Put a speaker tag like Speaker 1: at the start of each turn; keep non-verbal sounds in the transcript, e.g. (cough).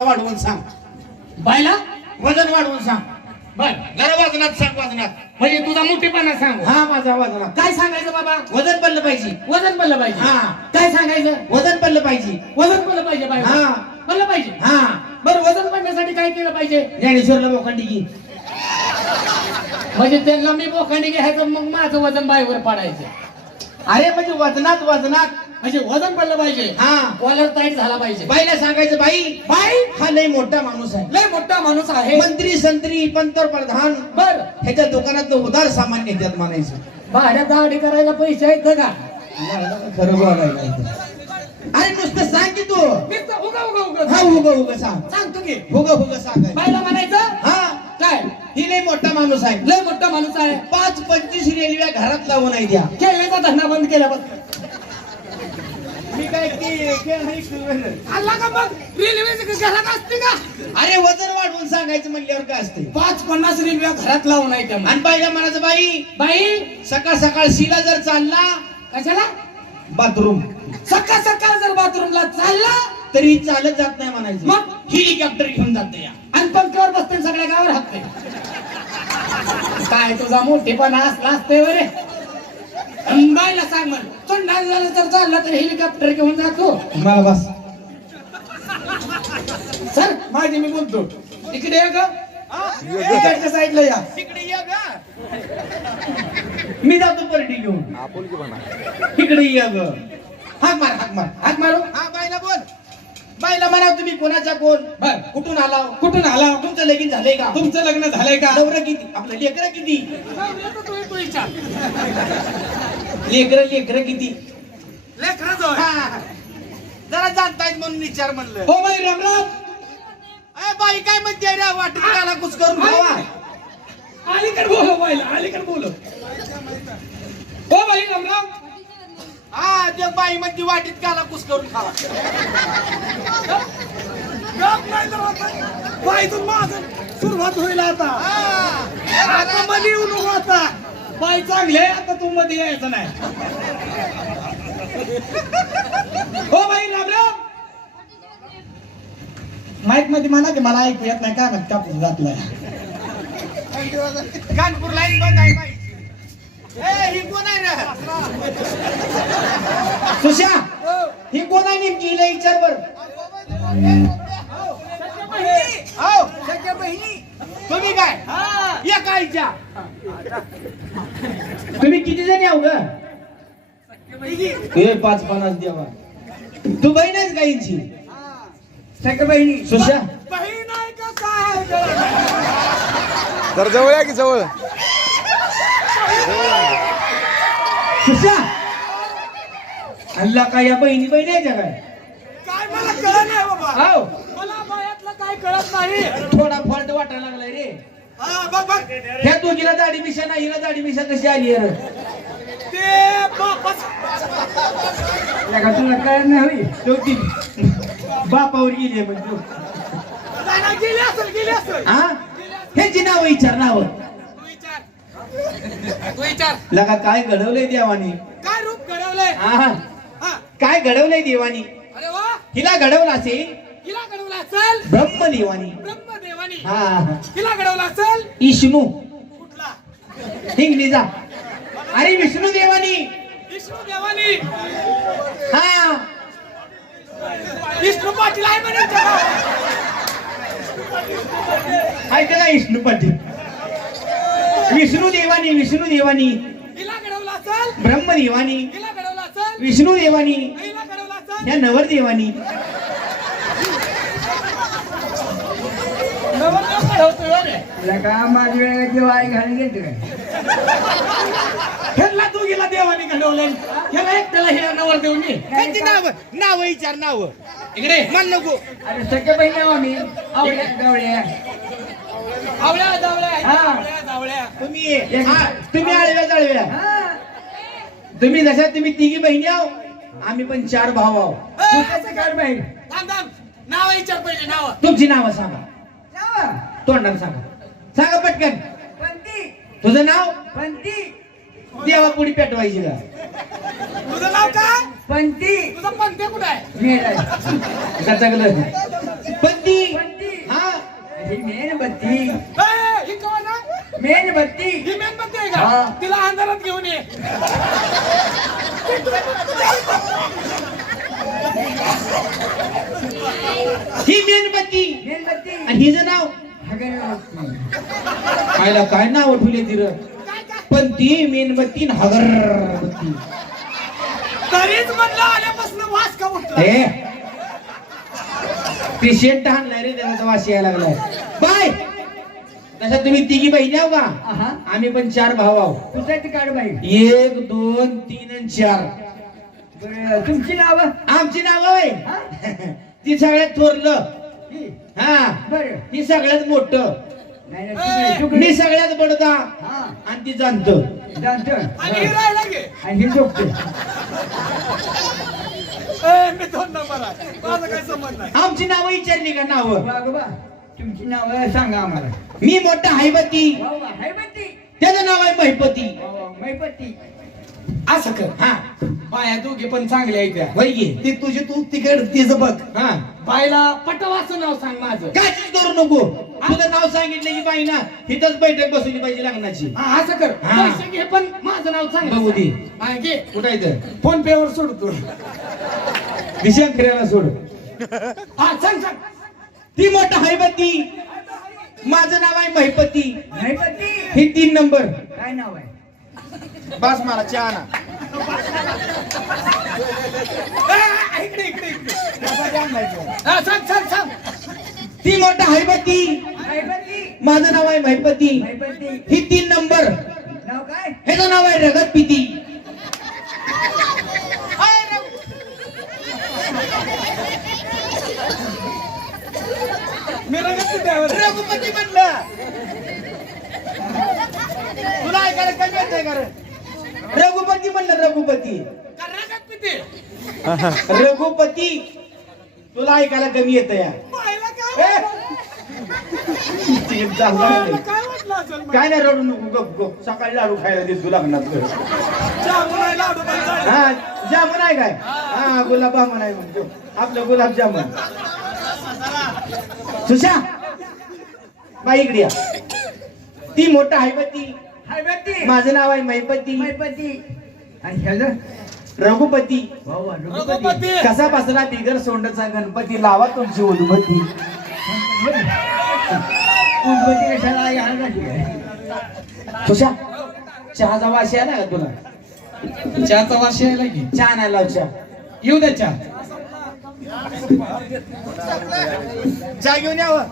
Speaker 1: वाढवून सांग.
Speaker 2: बायला?
Speaker 1: वजन वाढवून सांग.
Speaker 2: बर.
Speaker 1: जरा वजनात सांग वजनात.
Speaker 2: म्हणजे तुझा मोठेपणा सांग.
Speaker 1: हा माझा वजनात.
Speaker 2: काय सांगायचं बाबा?
Speaker 1: वजन बनलं पाहिजे.
Speaker 2: वजन बनलं पाहिजे.
Speaker 1: हा.
Speaker 2: काय सांगायचं?
Speaker 1: वजन बनलं पाहिजे.
Speaker 2: वजन बनलं पाहिजे बायला.
Speaker 1: हा.
Speaker 2: बनलं पाहिजे.
Speaker 1: हा.
Speaker 2: बरं वजन बनण्यासाठी काय केलं पाहिजे?
Speaker 1: ज्ञानेश्वरला बोखंडी की
Speaker 2: म्हणजे त्यांना मी बोखाने घ्यायचं मग माझं वजन बायवर पाडायचं.
Speaker 1: अरे म्हणजे वजनात वजनात.
Speaker 2: म्हणजे वजन बनलं पाहिजे.
Speaker 1: हा.
Speaker 2: कॉलर टाईट झाला पाहिजे.
Speaker 1: बाईला सांगायचं बाई
Speaker 2: बाई?
Speaker 1: हा लय मोठा माणूस आहे.
Speaker 2: लय मोठा माणूस आहे.
Speaker 1: मंत्री संत्री पंतप्रधान
Speaker 2: बर.
Speaker 1: ह्याच्या दुकानात उदार सामान नेत्यात म्हणायचं.
Speaker 2: भाड्या दाढी करायला पैसे आहेत का?
Speaker 1: खरं बोलायला. अरे नुसतं सांग की तू.
Speaker 2: नुसतं उगा उगा उगा.
Speaker 1: हा उग उग सांग.
Speaker 2: सांगतो की.
Speaker 1: उग उग सांग.
Speaker 2: बायला म्हणायचं?
Speaker 1: हा.
Speaker 2: काय?
Speaker 1: ही लय मोठा माणूस आहे.
Speaker 2: लय मोठा माणूस आहे.
Speaker 1: पाच पंचवीस रेल्वे घरात लावून आहे द्या
Speaker 2: खेळण्याचा धंदा बंद केल्यापासून
Speaker 1: मी काय
Speaker 2: आला का मग? रेल्वे घरात असते का?
Speaker 1: अरे वजन वाढवून सांगायचं म्हणल्यावर काय असते?
Speaker 2: पाच पन्नास रेल्वे घरात लावून आहे त्या
Speaker 1: आणि बाईला म्हणायचं बाई
Speaker 2: बाई?
Speaker 1: सकाळ सकाळ शिला जर चालला
Speaker 2: कशाला?
Speaker 1: बाथरूम.
Speaker 2: सकाळ सकाळ जर बाथरूमला चालला
Speaker 1: तरी चालत जात नाही म्हणायचं.
Speaker 2: मग?
Speaker 1: हेलिकॉप्टर घेऊन जाते या
Speaker 2: आणि पंख्यावर बसते सगळ्या गावावर हाकते. काय तुझा मोठेपणा असला असते बरे. बायला सांग म्हण संडास झालं तर चालला तर हेलिकॉप्टर घेऊन जातो.
Speaker 1: मला बस.
Speaker 2: सर माझी मी बोलतो. इकडे ये ग. इकडच्या साईडला या.
Speaker 1: तिकडे ये ग. मी जातो पर्टी घेऊन. तिकडे ये ग. हाक मार हाक मार
Speaker 2: हात मारू.
Speaker 1: हा बाईला बोल. बाईला म्हणा तुम्ही कोणाचा कोण?
Speaker 2: बर.
Speaker 1: कुठून आला?
Speaker 2: कुठून आला?
Speaker 1: तुमचं लगीन झालंय का?
Speaker 2: तुमचं लग्न झालंय का?
Speaker 1: नवरं किती? आपलं लेकरं किती?
Speaker 2: लेकरं
Speaker 1: लेकरं लेकरं किती?
Speaker 2: जो
Speaker 1: हा, हा. जरा जाणतायत म्हणून विचार म्हणलं.
Speaker 2: हो बाई रामराम
Speaker 1: अय बाई काय म्हणते रे? वाटत काला कुस करून खावा.
Speaker 2: अलीकडे बोलो बाईला अलीकडे बोलो हो बाई रामराम
Speaker 1: हा ते बाई म्हणते वाटीत काला कुस करून खावा.
Speaker 2: बाईतून माझं सुरुवात होईल आता. आता मध्ये येऊ नको आता. बाई चांगले आता तू मध्ये यायचं नाही. हो बाई रामराम माईकमध्ये म्हणा की मला ऐकू येत नाही का ना कापूस घातलाय.
Speaker 1: कानपूर लाईन बंद आहे बाई. ही कोण आहे रे? सुशा ही कोण आहे नेमकी? हिला विचार बर. हो तुम्ही काय? या कायच्या तुम्ही किती जणी आहो ग? ए पाच पन्नास द्यावा तू बहीण आहेस गाईंची
Speaker 2: सगळं बहिणी.
Speaker 1: सुशा.
Speaker 2: बहीण आहे का काय?
Speaker 3: तर जवळ या की जवळ?
Speaker 1: सुशा! अल्ला काय या बहिणी बहिणी आहे काय?
Speaker 2: काय मला कळत नाही बाबा.
Speaker 1: हो.
Speaker 2: मला बायातलं काय कळत नाही.
Speaker 1: थोडा फॉल्ट वाटायला लागलाय रे.
Speaker 2: हा बघ बघ.
Speaker 1: ह्या दोघीला दाढी मिशा नाही हिला दाढी मिशा कशी आली रे?
Speaker 2: ते बापच.
Speaker 1: तुला कळत नाही शेवटी बापावर गेली म्हणजे
Speaker 2: गेली असेल गेली असेल.
Speaker 1: हा ह्याची नाव विचार नाव.
Speaker 2: तू विचार.
Speaker 1: लगा काय घडवलंय देवानी?
Speaker 2: काय रूप घडवलंय?
Speaker 1: हा
Speaker 2: हा.
Speaker 1: काय घडवलंय देवानी?
Speaker 2: अरे वा.
Speaker 1: हिला घडवलं असेल?
Speaker 2: हिला घडवला असेल?
Speaker 1: ब्रह्म देवानी
Speaker 2: ब्रह्मदेवानी.
Speaker 1: हा हा.
Speaker 2: हिला घडवला असेल?
Speaker 1: विष्णू
Speaker 2: कुठला?
Speaker 1: हिंगणीचा अरे विष्णू देवानी.
Speaker 2: विष्णू देवानी.
Speaker 1: हा.
Speaker 2: विष्णू पाटील आहे म्हणे इथं. गावात.
Speaker 1: ऐका का विष्णू पाटील. विष्णू देवानी विष्णू देवानी
Speaker 2: हिला घडवला असेल.
Speaker 1: ब्रह्म देवानी
Speaker 2: हिला घडवला असेल.
Speaker 1: विष्णू देवानी
Speaker 2: हिला घडवला असेल.
Speaker 1: या नवर देवानी
Speaker 2: नवरदेव घडवतोय रे. ह्याला तू गेला देवाने घडवलं ह्याला एकट्याला हे
Speaker 1: त्यांची नाव नाव विचार नाव.
Speaker 2: इकडे.
Speaker 1: मन नको.
Speaker 2: अरे सगळे बहिणी आम्ही जावळ्या आवळ्या जावळ्या
Speaker 1: तुम्ही हा, तुम्ही आळव्या जाळव्या. तुम्ही जशा तुम्ही तिघी बहिणी आहो आम्ही पण चार भाऊ आहो.
Speaker 2: नाव विचार पहिले नाव.
Speaker 1: तुमची नावं सांगा. तोंडानं सांगा. सांगा पटकन. तुझं नाव? देवा पुढे पेटवायची का?
Speaker 2: तुझं नाव काय?
Speaker 4: पंती.
Speaker 2: तुझं पंथे कुठं आहे?
Speaker 4: मेळ (laughs)
Speaker 1: ही मेणबत्ती. मेणबत्ती. ही मेणबत्ती आहे का? तिला अंधारात घेऊन ये.
Speaker 3: ही मेणबत्ती.
Speaker 1: आणि हिचं नाव? हगरबत्ती. काय नाव उठवले तिर? पण ती मेणबत्ती न हगरबत्ती.
Speaker 2: तरीच म्हणलं आल्यापासून वास का उठतो
Speaker 1: ए. ती शेट हाणलाय रे देवाचा वास यायला लागलाय. बाय. तशा तुम्ही तिघी बहिणी आहो का?
Speaker 3: आहा.
Speaker 1: आम्ही पण चार भाऊ आहो.
Speaker 3: कुठे काढ बाई?
Speaker 1: एक दोन तीन आणि चार.
Speaker 3: बरं तुमची नाव?
Speaker 1: आमची नाव आहे ती सगळ्यात थोरलं. हा?
Speaker 3: बरं.
Speaker 1: ती सगळ्यात मोठं.
Speaker 3: नाही नाही.
Speaker 1: मी सगळ्यात बडदा
Speaker 3: हा.
Speaker 1: आणि ती जाणत.
Speaker 3: जाणतो.
Speaker 2: आणि हे राहिला गे
Speaker 3: आणि हे झोपतो.
Speaker 2: ए, मी दोन नंबर आहे. माझा काही संबंध नाही.
Speaker 1: आमची नावं विचारली का नाव?
Speaker 3: वागोबा तुमची नाव सांगा आम्हाला.
Speaker 1: मी मोठा
Speaker 3: वा हैबत्ती
Speaker 1: त्याचं नाव आहे महिपती
Speaker 3: मैपत्ती
Speaker 2: असं कर
Speaker 1: हा.
Speaker 2: बाया दोघे पण चांगले आहेत त्या.
Speaker 1: होय
Speaker 2: ती तुझी तू तिकड तिचं बघ.
Speaker 1: हा.
Speaker 2: बायला पटवाचं नाव सांग माझं.
Speaker 1: काय चीज करू नको तुझं नाव सांगितलं की बाई ना इथंच बैठक बसवली पाहिजे लग्नाची.
Speaker 2: हा असं कर.
Speaker 1: हा.
Speaker 2: पैसे घे पण माझं नाव सांग.
Speaker 1: बघू दे.
Speaker 2: हा, घे.
Speaker 1: कुठं इथं
Speaker 2: फोन पे वर सोडतो.
Speaker 1: दिशा फिरायला सोड.
Speaker 2: हा सांग सांग.
Speaker 1: ती मोठा हायबती माझं नाव आहे महिपती ही तीन नंबर.
Speaker 3: काय नाव आहे?
Speaker 1: बस मला चहा ना.
Speaker 2: इकडे इकडे
Speaker 1: ती मोठा
Speaker 3: मैपत्ती
Speaker 1: माझं नाव आहे महिपती ही तीन नंबर.
Speaker 3: नाव काय?
Speaker 1: ह्याचं नाव आहे रगत पिती
Speaker 2: मी रगत पित्यावर.
Speaker 1: रघुपती म्हणलं तुला ऐकायला कमी येतंय का रे? रघुपती म्हणलं रघुपती.
Speaker 2: का
Speaker 1: रघुपती तुला ऐकायला कमी येत या
Speaker 2: काय
Speaker 1: नाही रडू नको गप गप. सकाळी लाडू खायला दे तुला. लग्नात
Speaker 2: जामुन आहे, लाडू पण चालेल.
Speaker 1: हा जामुन आहे काय? हा गुलाबजामुन आहे म्हणतो आपलं गुलाबजामुन. सुशा बाई इकडे या. ती मोठा हायपती
Speaker 3: हैबत्ती
Speaker 1: माझं नाव आहे महिपती
Speaker 3: मैपत्ती आणि ह्याचं
Speaker 1: रघुपती.
Speaker 3: वा वा रघुपती.
Speaker 2: रघुपती.
Speaker 1: कसा बसला बिगर सोंडचा गणपती लावा तुमची
Speaker 3: कशाला हा नाही.
Speaker 1: सुशा चहाचा वास यायला का तुला?
Speaker 2: चहाचा वास यायला की.
Speaker 1: चहा नाही लाव चहा.
Speaker 2: येऊ द्या चहा.
Speaker 1: चहा घेऊन यावं.